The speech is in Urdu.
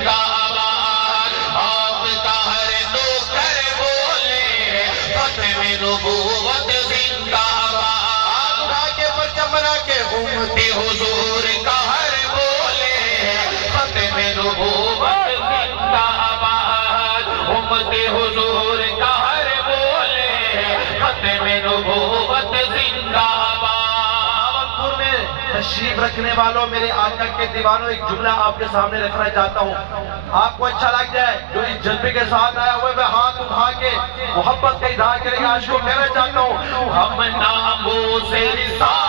زندہ آباد، آپ کا ہر نوکر بولے ختم نبوت زندہ آباد، اٹھا کے پرچم بنا کے امتی حضور کا ہر بولے ختم نبوت زندہ آباد، امتی حضور کا ہر بولے ختم نبوت زندہ آباد۔ میں تشریف رکھنے والوں، میرے آقا کے دیوانوں، ایک جملہ آپ کے سامنے رکھنا چاہتا ہوں، آپ کو اچھا لگ جائے۔ جو اس جذبے کے ساتھ آیا ہوئے میں ہاتھ اٹھا کے محبت کا اظہار کرے گا، آج کو کہنا چاہتا ہوں، ہم ناموں سے